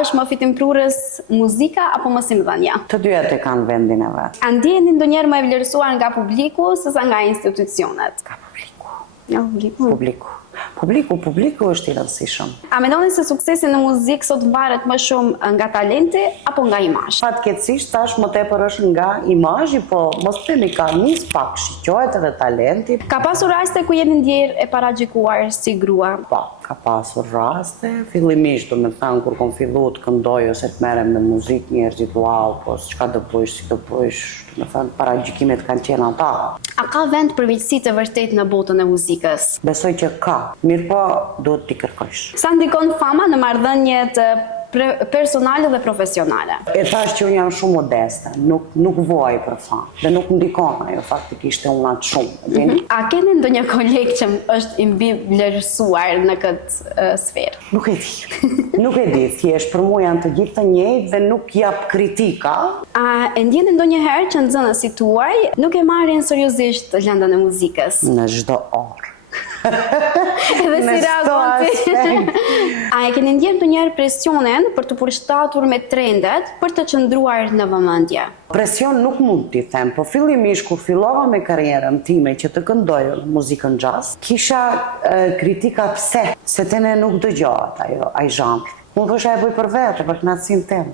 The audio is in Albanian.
është më fitimprurës muzika apo mësimdhënia? Të dyja e kanë vendin e vet. A ndjeni ndonjëherë më e vlerësuar nga publiku sesa nga institucionet? Ka publiku. Jo, publiku. Publiku është i rëndësishëm. A mendoni se suksesi në muzikë sot varet më shumë nga talenti apo nga imazhi? Fatkeqësisht tash më tepër është nga imazhi, po mos themi ka nis pak shiqohet edhe talenti. Ka pasur raste ku jeni ndjerë e paragjikuar si grua? Po, ka pasur raste, fillimisht do me thënë kur kom fillu të këndoj ose të merrem me muzikë njerëzit wow, po çka do bësh, si do bësh, do me thënë paragjikimet kanë qenë ata. A ka vend për miqësi të vërtet në botën e muzikës? Besoj që ka, mirë po duhet t'i kërkosh. Sa ndikon fama në marrëdhëniet personale dhe profesionale? E thash që unë jam shumë modeste, nuk vuaj për famë dhe nuk ndikon ajo faktikisht e unë atë shumë. A keni ndonjë koleg që është i mbi vlerësuar në këtë sferë? Nuk e di, thjesht për mua janë të gjithë të njëjtë dhe nuk jap kritika. A e ndjeni ndonjëherë që nxënësit tuaj nuk e marrin seriozisht lëndën e muzikës? Në çdo orë. Edhe si reagon ti? A e keni ndjerë ndonjëherë presionen për të përshtatur me trendet për të qëndruar në vëmendje? Presion nuk mund t'i them, po fillimisht kur fillova me karrierën time që të këndoj muzikën jazz, kisha kritika pse, se te ne nuk dëgjohet ai zhanr. Unë thosha e bëj për vete, për kënaqësinë time.